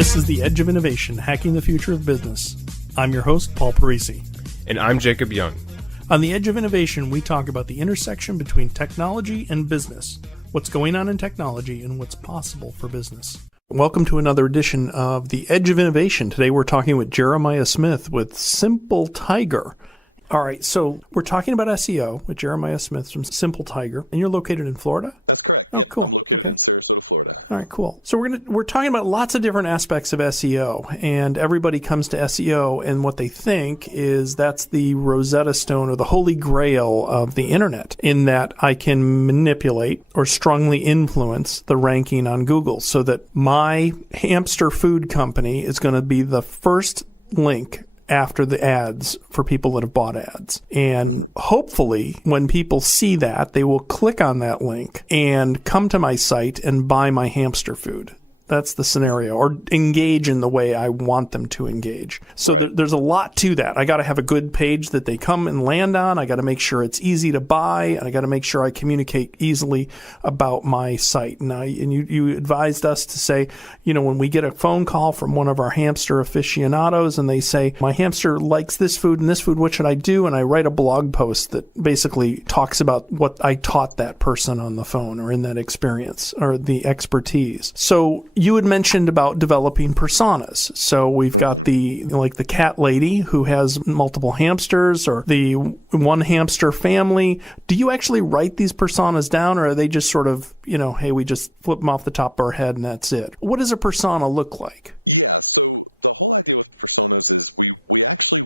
This is The Edge of Innovation, Hacking the Future of Business. I'm your host, Paul Parisi. And I'm Jacob Young. On The Edge of Innovation, we talk about the intersection between technology and business, what's going on in technology, and what's possible for business. Welcome to another edition of The Edge of Innovation. Today we're talking with Jeremiah Smith with Simple Tiger. All right, so we're talking about SEO with Jeremiah Smith from Simple Tiger, and you're located in Florida? That's correct. Oh, yep, cool. I'm located in Sarasota, Florida. All right, cool. So we're talking about lots of different aspects of SEO, and everybody comes to SEO, and what they think is that's the Rosetta Stone or the Holy Grail of the internet, in that I can manipulate or strongly influence the ranking on Google so that my hamster food company is going to be the first link after the ads for people that have bought ads. And hopefully when people see that, they will click on that link and come to my site and buy my hamster food. That's the scenario, or engage in the way I want them to engage. So right. There's a lot to that. I got to have a good page that they come and land on. I got to make sure it's easy to buy, and I got to make sure I communicate easily about my site. And you advised us to say, when we get a phone call from one of our hamster aficionados and they say, my hamster likes this food and this food, what should I do? And I write a blog post that basically talks about what I taught that person on the phone or in that experience or the expertise. So you had mentioned about developing personas. So we've got the cat lady who has multiple hamsters, or the one hamster family. Do you actually write these personas down, or are they just sort of, hey, we just flip them off the top of our head and that's it? What does a persona look like? Yeah, so the whole idea with personas is we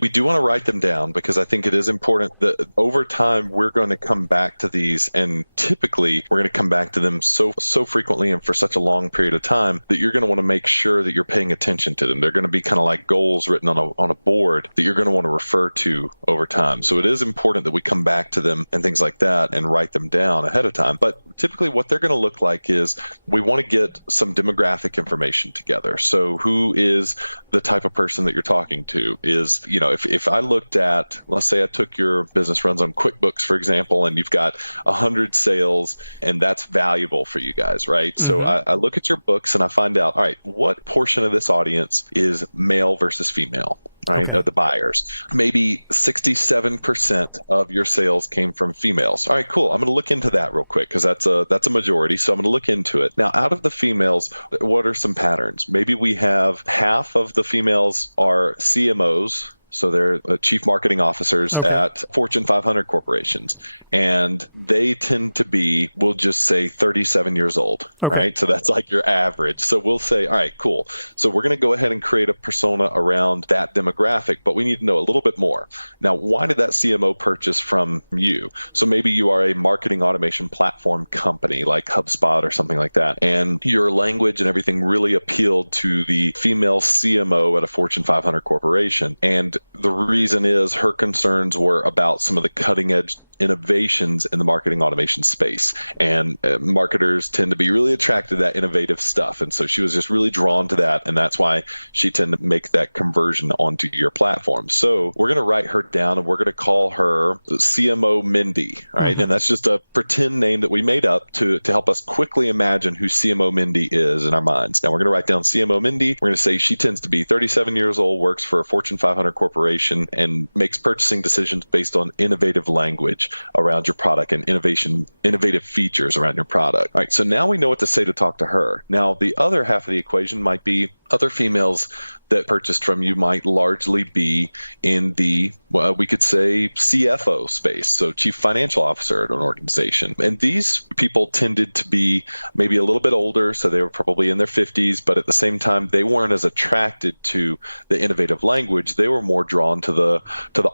do want to write them down, because I think it is important that over time we're going to come back to these, and typically we're going to come back to them so frequently and for such a long period of time that you're going to want to make sure that you're paying attention to them. They're going to be kind of like goals written on a board that you're going to want to refer to over time. So it is important that we come back to them and things like that and write them down ahead of time. But typically what they're going to look like is we want to get some demographic information together. So who is the type of person that you're talking to? Is, if I looked at, let's say I took your business runs on QuickBooks, for example, and you've got 100 sales, and that's valuable for you guys, right? So I look at your books and I find out, all right, what portion of this audience is male versus female? Right, okay. The buyers. Maybe 67% of your sales came from females. All right, cool. I'm going to look into that real quick, because that's a majority. So I'm going to look into it. Now, out of the females, what are some patterns? Maybe we have half of the females are CMOs. So they're chief marketing officers at Fortune 500 corporations. And they tend to be, we'll just say 37 years old, right? So that's like your average. So we'll say, all right, cool. So we're going to go ahead and create a persona around that demographic, but we need to know a little bit more. Now, why did that CMO purchase from you? So maybe you are a marketing automation platform company like HubSpot or something like that. And your language and everything really appealed to the female CMO at a Fortune 500 corporation. And the reason is her concerns were about some of the cutting edge innovations in the marketing automation space. And marketers tend to be really attracted to that innovative stuff. And so she was just really drawn to that. And that's why she tended to make that conversion onto your platform. So we're going to write her down and we're going to call her CMO Mindy, right? And that's just a pretend name that we made up to help us quickly imagine who CMO Mindy is in our minds. Now we're going to write down CMO Mindy. We're going to say she tends to be 37 years old, works for a Fortune 500 corporation, and makes purchasing decisions based on innovative language around your product and innovative features around your product. All right, so now we know what to say to talk to her. Now, the other half of the equation might be other females that purchased from you might largely be in the, well, we could say CFO space, so chief financial officer at an organization. And these people tended to be maybe a little bit older, so they were probably in their 50s, but at the same time, they weren't as attracted to the innovative language. They were more drawn to the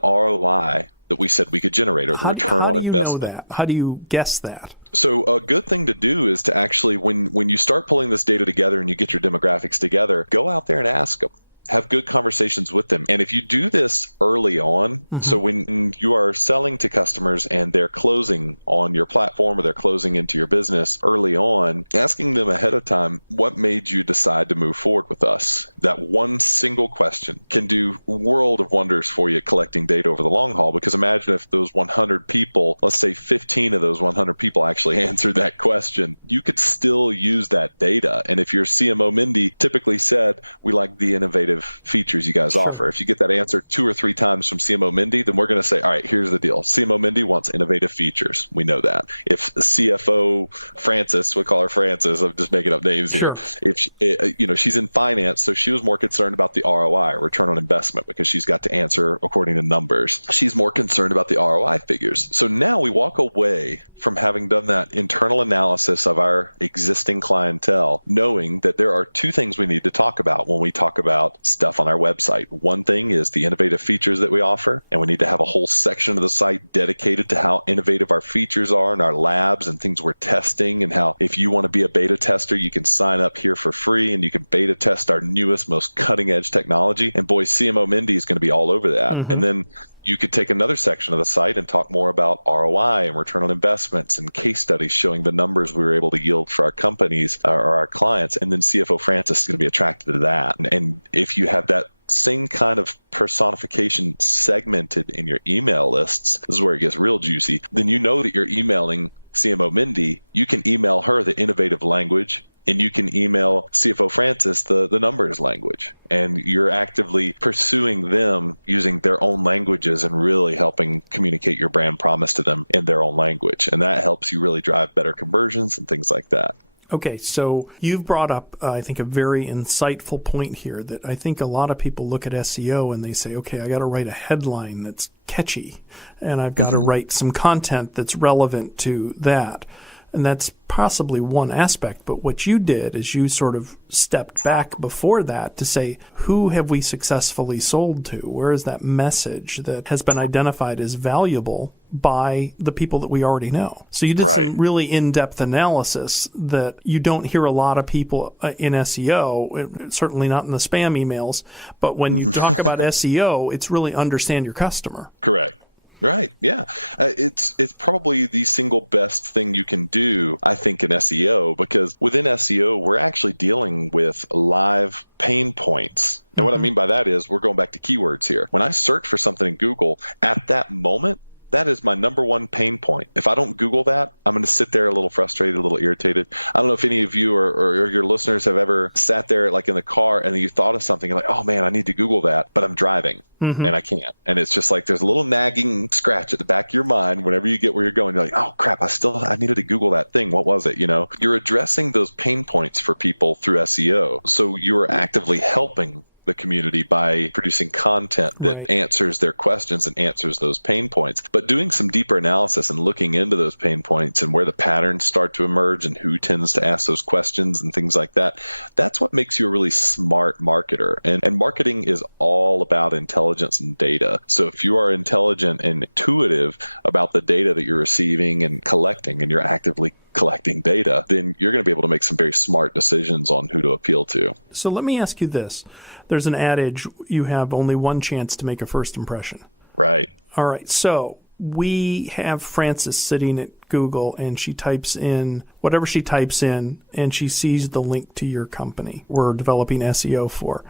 ROI that we said we could generate, or the return on investment. How do you know that? How do you guess that? So a good thing to do is to actually, when you start pulling this data together and you get your demographics together, go out there and ask them. have good conversations with them. And if you do this early on, so when you are selling to customers and they're closing on your platform or they're closing into your business early on, asking them ahead of time, what made you decide to move forward with us? That one single question can do a world of wonders for you collecting data over the long haul. Because imagine if those 100 people, let's say 15 of those 100 people actually answered that question, you could still use that data. And if your CMO Mindy typically said, we like the innovative features you guys offer. If you get that answer 2 or 3 times from CMO Mindy, then we're going to say, all right, here's the deal. CMO Mindy wants innovative features. We know that. If CFO Frances, we call her Frances, I'm just making up names here. If she's in finance, so she was more concerned about the ROI, return on investment, because she's got to answer according to numbers. She's more concerned about the ROI figures. So now we walk away from having done that internal analysis of our existing clientele, knowing that there are 2 things we need to talk about when we talk about stuff on our website. One thing is the innovative features that we offer, and we need to have a whole section of the site dedicated to how innovative our features are in our labs and things we're testing, and how if you want to be a beta tester, you can sign up here for free and you can beta test our newest, most cutting edge technology. And boy, CMO Mindy is going to be all over that. And then you could take another section of the site and talk more about ROI and return on investments and case studies showing the numbers we were able to yield for our companies or our clients. And then CFO Francis is going to be attracted to that. And if you have that same kind of personification segmented in your email lists, this is where it gets real juicy, then you know that you're emailing CMO Mindy. You can email her the innovative language, and you can email CFO Francis the numbers language. And you're actively pursuing them using their own languages and really helping communicate your brand promise to them in their own language. And that helps you really drive better conversions and things like that. Okay, so you've brought up, I think, a very insightful point here that I think a lot of people look at SEO and they say, okay, I got to write a headline that's catchy, and I've got to write some content that's relevant to that. And that's possibly one aspect. But what you did is you sort of stepped back before that to say, who have we successfully sold to? Where is that message that has been identified as valuable by the people that we already know? So you did some really in-depth analysis that you don't hear a lot of people in SEO, certainly not in the spam emails. But when you talk about SEO, it's really understand your customer. Correct. Right. Yeah. It's probably the single best thing you can do, I think, in SEO, because within SEO, we're actually dealing with live pain points. And what I mean by that is we're going back to keywords here. When I search for something in Google, at that moment, that is my number one pain point. If I don't Google that, I'm going to sit there a little frustrated, a little irritated. I don't know if any of you or your listeners have ever sat there like in the car and you thought of something, you're like, oh man, I need to Google that, but I'm driving and I can't. And it's just like there's a little nagging scratch at the back of your mind whenever you get where you're going. You're like, oh crap, I needed to Google that thing. What was it? You're addressing those pain points for people through SEO. So you're actively helping the community by producing content that answers their questions and answers those pain points. But doing some deeper analysis and looking into those pain points and where the patterns start to emerge and who tends to ask those questions and things like that, that's what makes you a really smart marketer. And marketing is all about intelligence and data. So if you are intelligent and intuitive about the data that you're receiving and collecting, and you're actively collecting data, then you're going to be able to make some very smart decisions on who to appeal to. So let me ask you this. There's an adage, you have only one chance to make a first impression. Right. All right. So we have Frances sitting at Google and she types in whatever she types in and she sees the link to your company we're developing SEO for.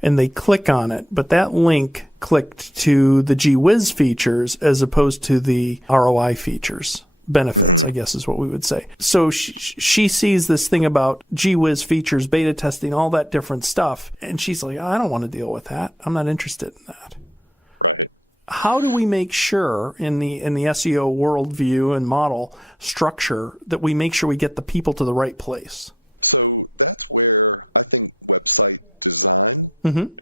And they click on it, but that link clicked to the Gee Whiz features as opposed to the ROI features. Benefits, I guess is what we would say. So she sees this thing about Gee Whiz features, beta testing, all that different stuff. And she's like, I don't want to deal with that. I'm not interested in that. Right. How do we make sure in the SEO worldview and model structure that we make sure we get the people to the right place? So that's where I think website design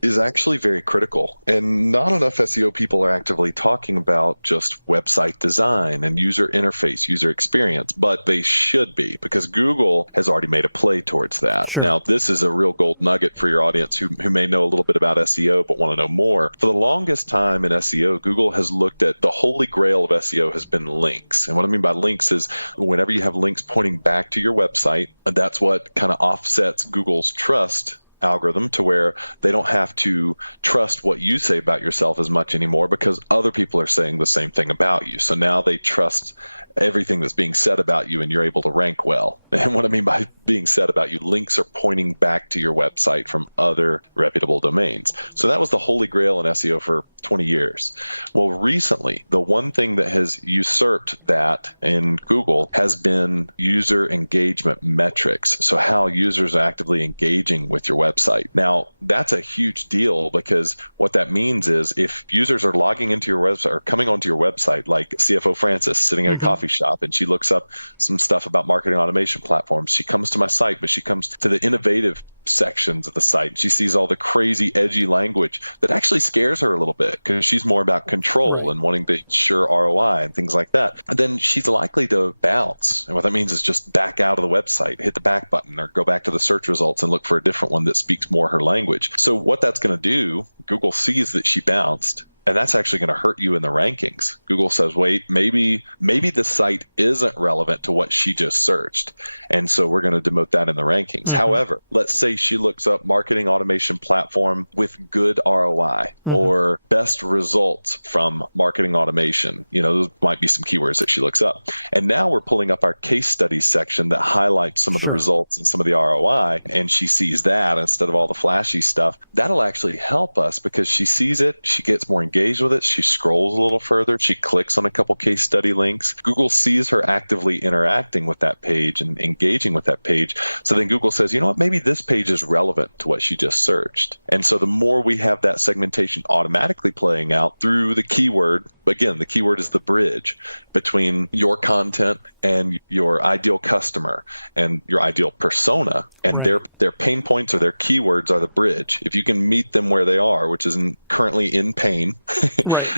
is actually very critical. And not enough SEO people are actively talking about just website design and user interface, user experience, but they should be, because Google has already made a play towards that. Sure. Now, this is a real gold nugget for your audience who may know a little bit about SEO but want to know more. For the longest time in SEO, Google has looked at the holy grail of SEO has been links. And what I mean by links is whenever you have links pointing back to your website, that's what kind of offsets Google's trust algorithm to where they don't have to trust what you say about yourself as much anymore because other people are saying the same thing about you. So now they trust everything that's being said about you and you're able to rank well. And what I mean by being said about you, links are pointing back to your website from other reputable domains. So that was the holy grail in SEO for 20 years. Well, recently, the one thing that has usurped that in Google has been user engagement metrics. So how users are actively engaging with your website. Now, that's a huge deal because what that means is if users are logging into your website or coming onto your website, like CFO Francis sitting at a coffee shop and she looks up some stuff about marketing automation platforms, she comes to my site, but she comes to the innovative sections of the site. She sees all the crazy, edgy language that actually scares her a little bit because she's more about control and wanting to ensure ROI and things like that. And then she's likely to bounce. And what that means is just back out of the website, hit the back button, or go back to the search results and look for a different one that speaks more her language. So what that's going to do, Google sees that she bounced. And that's actually going to hurt you in the rankings. Google says, wait, maybe the site isn't relevant to what she just searched. And so we're going to demote that in the rankings. However, let's say she looks up marketing automation platform with good ROI or best results from marketing automation. Those might be some keywords that she looks up. And now we're pulling up our case studies section that highlights some of the results and some of the ROI. And she sees that instead of all the flashy stuff. That'll actually help us because she sees it. She gets more engaged with it. She scrolls a little further. She clicks on a couple case study links. Google sees her actively interacting with that page and engaging with that page. So then Google says, you know what, maybe this page is relevant to what she just searched. And so the more we have that segmentation automatically playing out through the keyword, again, the keyword is the bridge between your content and your ideal customer and your ideal persona, and their pain points or their keywords are the bridge. If you can meet them where they are, which is currently in pain,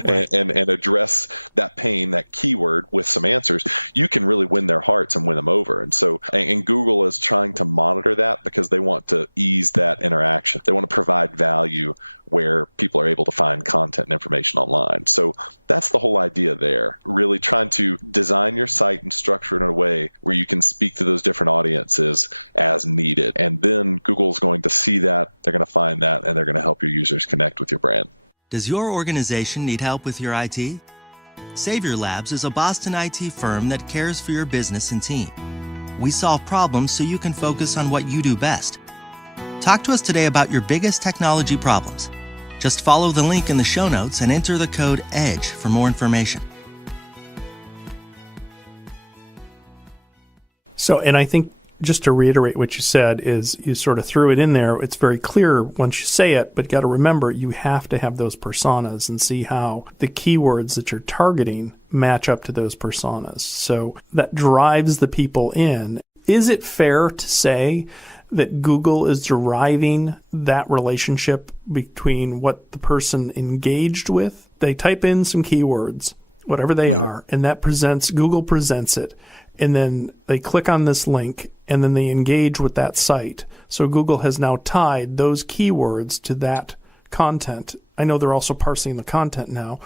and address that pain, that keyword with some answers, you can really win their hearts and win them over. And so, and Google is trying to monitor that because they want to ease that interaction. They want to provide value where people are able to find content and information online. So that's the whole idea there, really trying to design your site and structure it in a way where you can speak to those different audiences as needed. And then Google's going to see that, they're going to find that, and they're going to help your users connect with your brand. Does your organization need help with your IT? Savior Labs is a Boston IT firm that cares for your business and team. We solve problems so you can focus on what you do best. Talk to us today about your biggest technology problems. Just follow the link in the show notes and enter the code EDGE for more information. So, and I think just to reiterate what you said is you sort of threw it in there. It's very clear once you say it, but got to remember you have to have those personas and see how the keywords that you're targeting match up to those personas. So that drives the people in. Is it fair to say that Google is deriving that relationship between what the person engaged with? They type in some keywords, whatever they are, and that Google presents it. And then they click on this link and then they engage with that site. So Google has now tied those keywords to that content. I know they're also parsing the content now,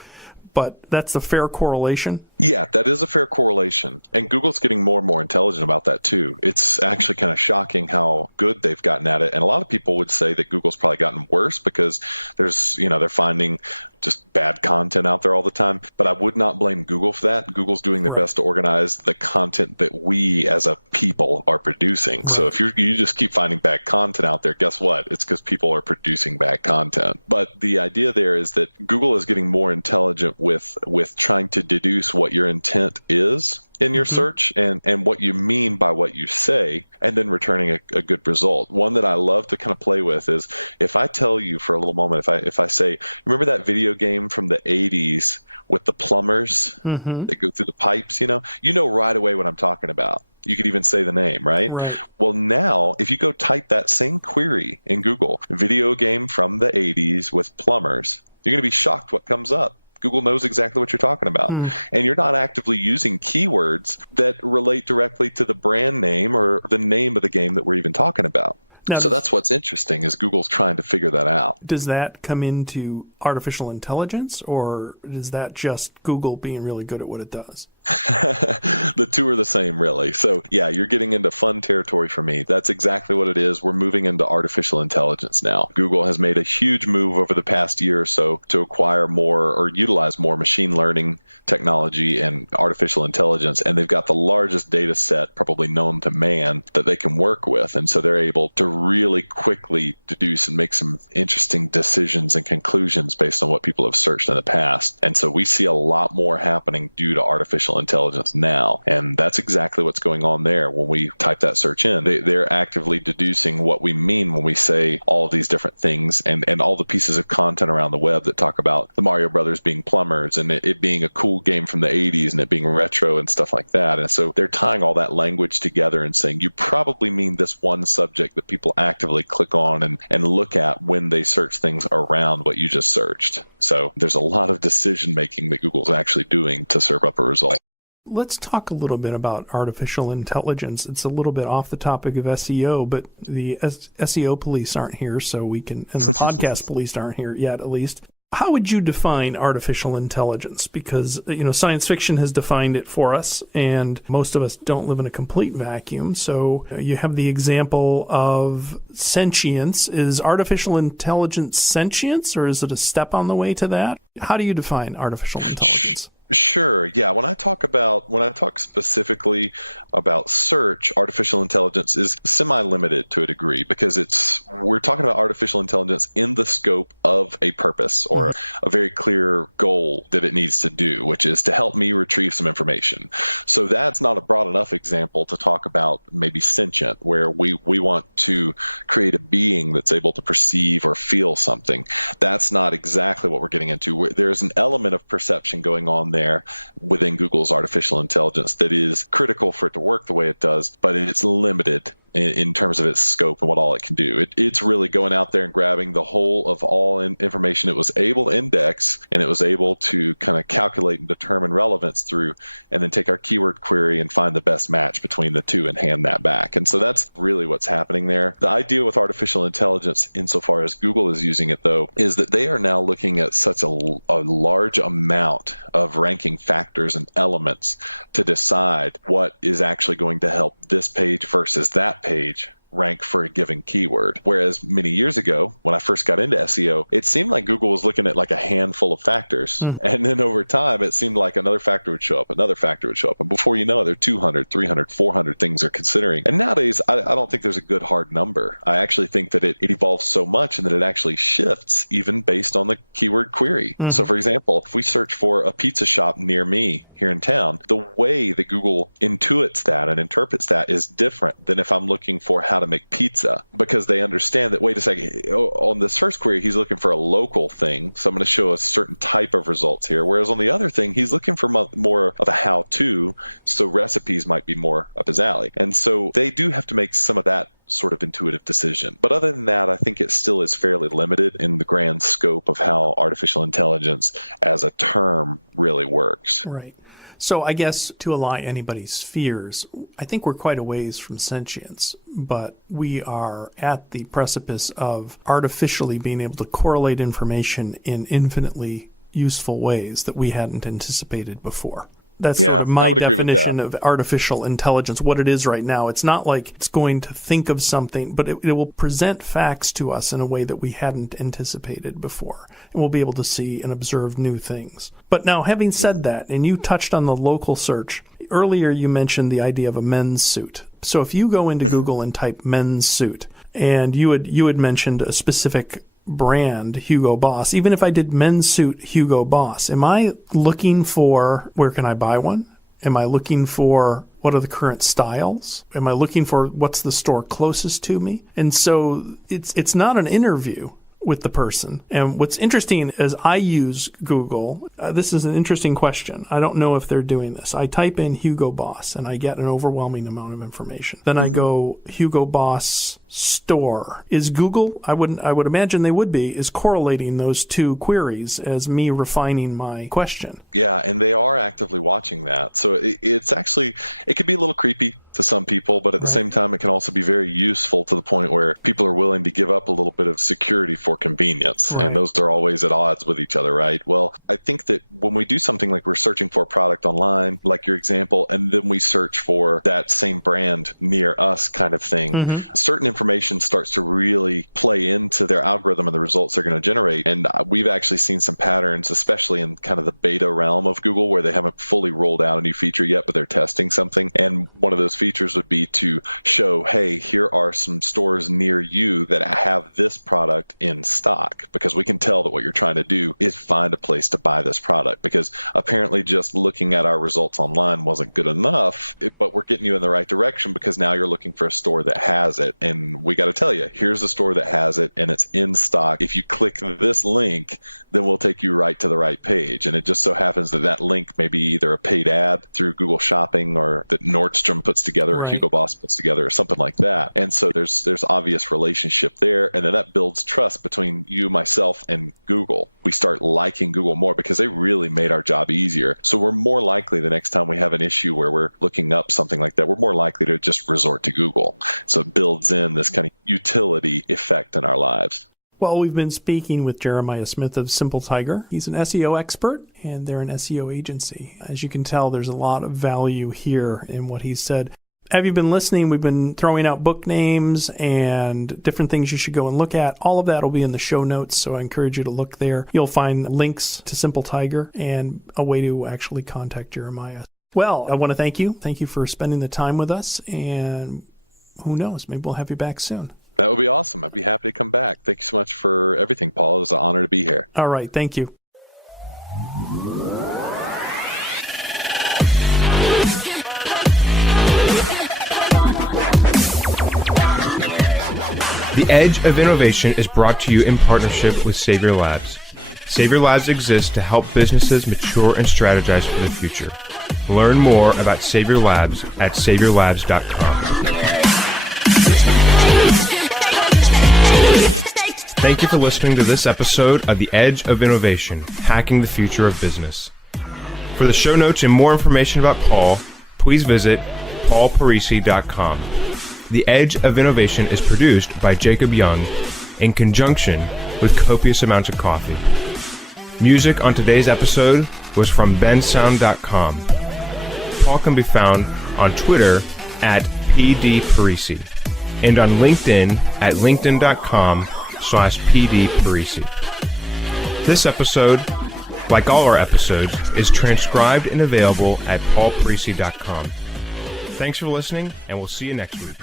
but that's a fair correlation. Yeah, that is a fair correlation. And Google's getting more and more intelligent about that too. It's actually kind of shocking how good they've gotten at it. And a lot of people would say that Google's probably gotten worse because they're finding just bad content out there all the time. But I would not blame Google for that. Google's doing their best to organize the content that we as a people are producing. So if you just keep finding bad content out there, guess what? It's because people are producing bad content. But the idea there is that Google is getting more intelligent with trying to deduce what your intent is in your search and what you mean by what you say, and then returning a good result. One that I love to kind of play with is if I tell you for a little moment, if I say, remember that video game from the 80s with the plumbers that go through the pipes, you know right away what I'm talking about. You could even say the name, right? Well, now, if you go type that same query in Google, video game from the 80s with plumbers, you're going to be shocked what comes up. Google knows exactly what you're talking about. And you're not actively using keywords that relate directly to the brand name or the name of the game that we're even talking about. Now, so that's what's interesting is Google's trying to figure that out. Does that come into artificial intelligence, or is that just Google being really good at what it does? The two are the same, really. So, yeah, you're getting into fun territory for me. That's exactly what it is. We're moving into artificial intelligence now. Google has made a huge move over the past year or so to acquire more or utilize more machine learning technology and artificial intelligence. And they've got the largest data set probably known to man that they can work with. And so they're able to really quickly deduce and make some interesting decisions and conclusions based on what people have searched in the past. And so we see a lot more happening due to artificial intelligence now. And that's exactly what's going on there when we type that search in. They're actively deducing what we mean when we say all of these different things and all the pieces of content around the web that talk about the Mario Brothers being plumbers and it being a cool game from the 80s and it being retro and stuff like that. And so they're tying all that language together and saying, you probably mean this one subject that people actively click on and look at when they search things around what you just searched. So there's a lot of decision making that Google's actually doing to serve up a result. Let's talk a little bit about artificial intelligence. It's a little bit off the topic of SEO, but the SEO police aren't here, so we can, and the podcast police aren't here yet, at least. How would you define artificial intelligence? Because, science fiction has defined it for us, and most of us don't live in a complete vacuum. So you have the example of sentience. Is artificial intelligence sentience, or is it a step on the way to that? How do you define artificial intelligence? Sure. Yeah. When I talk specifically about search, artificial intelligence is semi-limited to a degree because we're talking about artificial intelligence in the scope of a purpose or a very clear goal that it needs to do, which is to help me retrieve some information. So that's not a broad enough example to talk about maybe sentient, where we want to create a being that's able to perceive or feel something. That's not exactly what we're getting into. There's an element of perception going on there within Google's artificial intelligence that is critical for it to work the way it does, but it's limited in terms of its scope and what all it can do. It's really going out there and grabbing the whole of all information it was able to index, and it was able to kind of calculate and determine relevance through, and then take our keyword query and find the best match between the two and hand that back. And so that's really what's happening there. The idea with artificial intelligence, insofar as Google is using it, though, is that they are now looking at such a large amount of ranking factors and elements to decide what is actually going to help this page versus that page rank for a given keyword. Whereas many years ago, when I first got into SEO, it seemed like Google was looking at like a handful of factors. And then over time, it seemed like another factor would show up, another factor would show up. And before you know it, there are 200, 300, 400 things they're considering. And nowadays, I don't think there's a good hard number. I actually think that it evolves so much and that it actually shifts even based on the keyword query. So for example, if we search for a pizza shop near me here in town, the way that Google intuits that and interprets that is different than if I'm looking for how to make pizza, because they understand that, wait a second, on this first query, he's looking for a local thing. So I'm going to show a certain type of results here. Whereas on the other thing, he's looking for more of a how-to. So recipes might be more up his alley. And so they do have to make some of that sort of intuitive decision. But other than that, I think it still is fairly limited in the grand scope of how artificial intelligence as a term really works. Right. So I guess to allay anybody's fears, I think we're quite a ways from sentience, but we are at the precipice of artificially being able to correlate information in infinitely useful ways that we hadn't anticipated before. That's sort of my definition of artificial intelligence, what it is right now. It's not like it's going to think of something, but it will present facts to us in a way that we hadn't anticipated before. And we'll be able to see and observe new things. But now, having said that, and you touched on the local search, earlier you mentioned the idea of a men's suit. So if you go into Google and type men's suit, and you had mentioned a specific brand, Hugo Boss. Even if I did men's suit Hugo Boss, am I looking for where can I buy one? Am I looking for what are the current styles? Am I looking for what's the store closest to me? And so it's not an interview with the person. And what's interesting is I use Google. This is an interesting question. I don't know if they're doing this. I type in Hugo Boss and I get an overwhelming amount of information. Then I go Hugo Boss store. Is Google, I would imagine they would be, is correlating those two queries as me refining my question. Yeah, and they are actively watching that. So it's actually, it can be a little creepy to some people, but at the same time, it can also be very useful to the point where people are willing to give up a little bit of security for convenience. Right. And those are always at odds with each other, right? Well, I think that when we do something like we're searching for a product online, like your example, and then we search for that same brand near us kind of thing, certain information starts to really play into their algorithm and the results they're going to generate. And we've actually seen some patterns, especially in kind of the beta realm of Google, where they haven't fully rolled out a new feature yet, but they're testing something. And one of those features would be to show, hey, here are some stores near you that have this product in stock, because we can tell that what you're trying to do is find a place to buy this product, because apparently just looking at our results online wasn't good enough, but we're getting you in the right direction because now you're looking for a store that has it. And we got to tell you, here's a store that has it and it's in stock. If you click this link, then we'll take you right to the right page. And it just so happens that that link may be either a paid ad through Google Shopping or that Nordstrom puts together, or Hugo Boss puts together, or something like that. And so there's obvious relationship there. And then that builds trust between you, myself, and Google. We start liking Google more because they really made our job easier. So we're more likely the next time we have an issue where we're looking up something like that, we're more likely to just resort to Google. So it builds in this kind of utility effect in our lives. Well, we've been speaking with Jeremiah Smith of Simple Tiger. He's an SEO expert, and they're an SEO agency. As you can tell, there's a lot of value here in what he said. Have you been listening? We've been throwing out book names and different things you should go and look at. All of that will be in the show notes, so I encourage you to look there. You'll find links to Simple Tiger and a way to actually contact Jeremiah. Well, I want to thank you. Thank you for spending the time with us, and who knows, maybe we'll have you back soon. That would be awesome. I'd be happy to come back. Thank you so much for everything, Paul. It was an honor to be here. All right. Thank you. The Edge of Innovation is brought to you in partnership with Savior Labs. Savior Labs exists to help businesses mature and strategize for the future. Learn more about Savior Labs at saviorlabs.com. Thank you for listening to this episode of The Edge of Innovation, Hacking the Future of Business. For the show notes and more information about Paul, please visit paulparisi.com. The Edge of Innovation is produced by Jacob Young in conjunction with copious amounts of coffee. Music on today's episode was from bensound.com. Paul can be found on Twitter at pdparisi and on LinkedIn at linkedin.com/pdparisi. This episode, like all our episodes, is transcribed and available at paulparisi.com. Thanks for listening, and we'll see you next week.